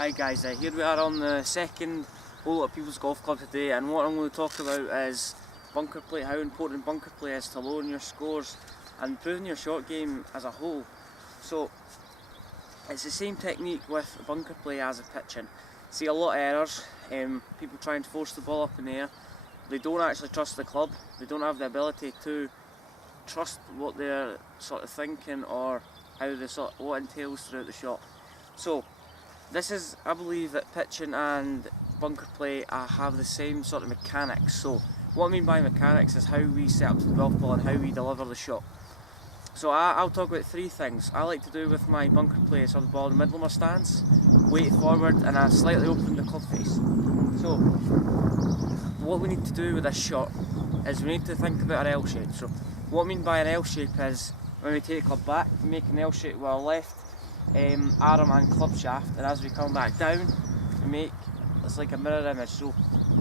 Hi guys, here we are on the second hole at People's Golf Club today, and what I'm going to talk about is bunker play, how important bunker play is to lowering your scores and improving your shot game as a whole. So it's the same technique with bunker play as a pitching. See a lot of errors, people trying to force the ball up in the air. They don't actually trust the club, they don't have the ability to trust what they're sort of thinking or how they what entails throughout the shot. So this is, I believe that pitching and bunker play have the same sort of mechanics. So what I mean by mechanics is how we set up the golf ball and how we deliver the shot. So I'll talk about three things I like to do with my bunker play. So the ball in the middle of my stance, weight forward, and I slightly open the club face. So what we need to do with this shot is we need to think about an L shape. So what I mean by an L shape is when we take the club back, we make an L shape with our left arm and club shaft, and as we come back down, we make, it's like a mirror image, so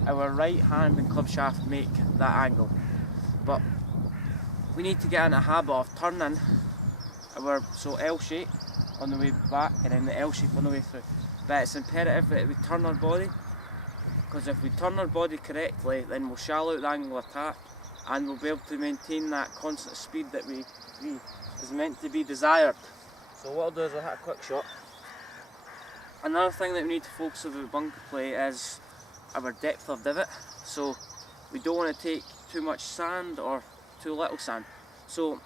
our right hand and club shaft make that angle. But we need to get in a habit of turning our L shape on the way back and then the L shape on the way through. But it's imperative that we turn our body, because if we turn our body correctly, then we'll shallow out the angle of attack and we'll be able to maintain that constant speed that is meant to be desired. So what I'll do is I'll hit a quick shot. Another thing that we need to focus on with bunker play is our depth of divot. So we don't want to take too much sand or too little sand. So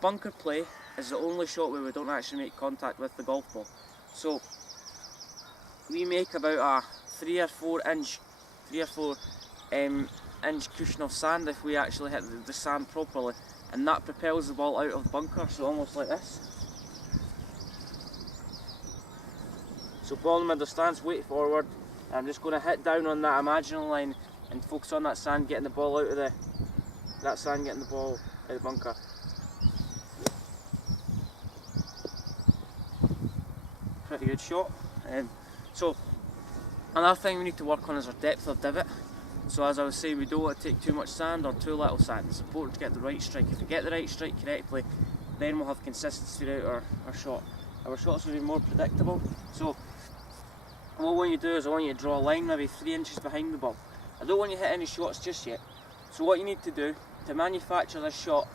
bunker play is the only shot where we don't actually make contact with the golf ball. So we make about a 3 or 4 inch cushion of sand if we actually hit the sand properly, and that propels the ball out of the bunker, so almost like this. So ball in the middle stance, weight forward, and I'm just going to hit down on that imaginary line and focus on that sand, getting the ball out of the bunker. Pretty good shot. So another thing we need to work on is our depth of divot. So as I was saying, we don't want to take too much sand or too little sand. It's important to get the right strike. If we get the right strike correctly, then we'll have consistency throughout our shot. Our shots will be more predictable. So what I want you to do is I want you to draw a line maybe 3 inches behind the ball. I don't want you to hit any shots just yet. So what you need to do to manufacture this shot,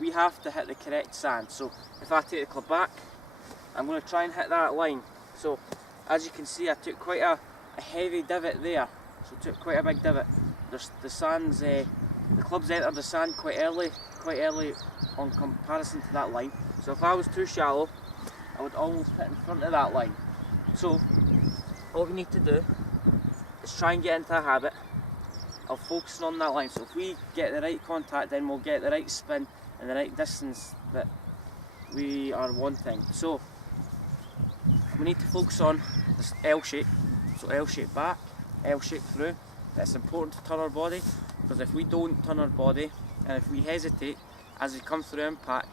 we have to hit the correct sand. So if I take the club back, I'm going to try and hit that line. So as you can see, I took quite a heavy divot there. So took quite a big divot. The club's entered the sand quite early on comparison to that line. So if I was too shallow, I would almost hit in front of that line. So what we need to do is try and get into a habit of focusing on that line. So if we get the right contact, then we'll get the right spin and the right distance that we are wanting. So we need to focus on this L shape. So L shape back, L shape through. It's important to turn our body, because if we don't turn our body and if we hesitate as we come through impact,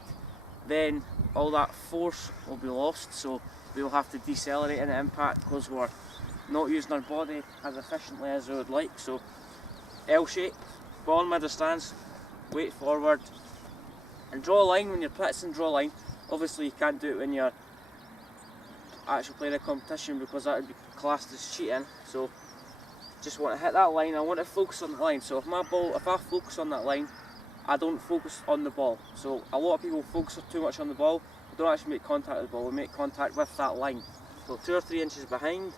then all that force will be lost. So we will have to decelerate in the impact because we're not using our body as efficiently as we would like. So L shape, ball in middle stance, weight forward, and draw a line when you're practicing. Draw a line. Obviously you can't do it when you're actually playing a competition, because that would be classed as cheating. So just want to hit that line. I want to focus on the line. So if I focus on that line, I don't focus on the ball. So a lot of people focus too much on the ball, they don't actually make contact with the ball, we make contact with that line. So 2 or 3 inches behind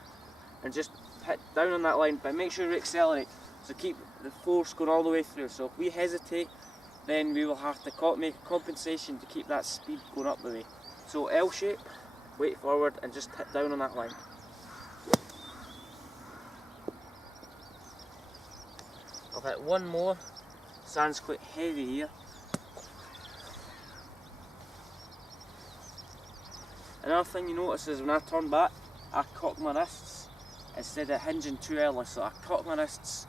and just hit down on that line, but make sure you accelerate. So keep the force going all the way through. So if we hesitate, then we will have to make a compensation to keep that speed going up the way. So L shape, weight forward, and just hit down on that line. I'll hit one more. Sand's quite heavy here. Another thing you notice is when I turn back, I cock my wrists instead of hinging too early. So I cock my wrists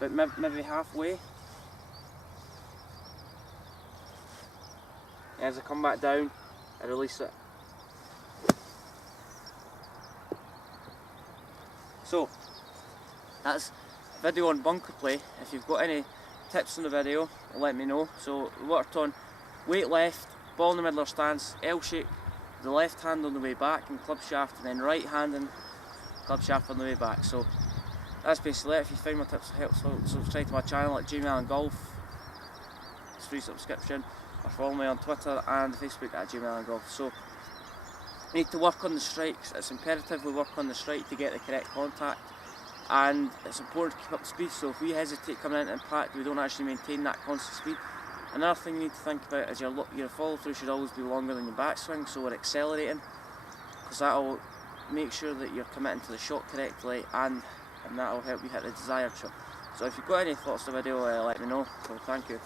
but maybe halfway. And as I come back down, I release it. So that's a video on bunker play. If you've got any tips on the video, let me know. So we worked on weight left, ball in the middle of stance, L shape, the left hand on the way back and club shaft, and then right hand and club shaft on the way back. So that's basically it. If you find my tips helpful, subscribe to my channel at Allan Golf. It's free subscription. Or follow me on Twitter and Facebook at Allan Golf. So we need to work on the strikes. It's imperative we work on the strike to get the correct contact, and it's important to keep up the speed. So if we hesitate coming into impact, we don't actually maintain that constant speed. Another thing you need to think about is your follow through should always be longer than your backswing, so we're accelerating, because that will make sure that you're committing to the shot correctly, and that will help you hit the desired shot. So if you've got any thoughts on the video, let me know. So thank you.